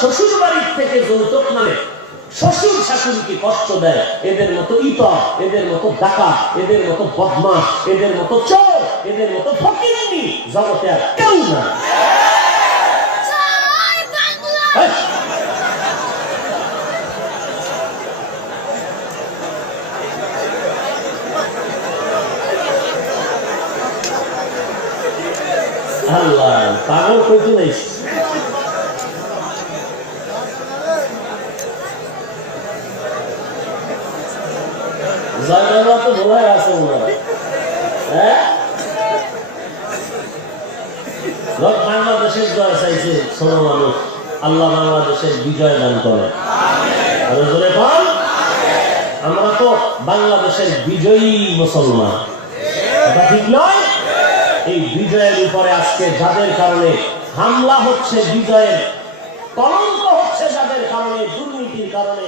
শ্বশুর বাড়ির থেকে যৌতুক নামে শ্বশুর শাশুড়িকে কষ্ট দেয়, এদের মতো ইতর, এদের মতো ডাকাত, এদের মতো বদমাশ, এদের মতো চোর, এদের মতো ফকিন্নি জগতে আর কেউ না। আল্লাহ পাগল কইতে নাই। জয়নাল তো ভোলাই আছে ওনারা। বাংলাদেশের জয় চাইছে ছোট মানুষ, আল্লাহ বাংলাদেশের বিজয় দান করে। আমরা তো বাংলাদেশের বিজয়ী মুসলমান, এটা ঠিক নয়? এই বিজয়ের উপরে আজকে যাদের কারণে হামলা হচ্ছে, বিজয়ের কলঙ্ক হচ্ছে যাদের কারণে, দুর্নীতির কারণে,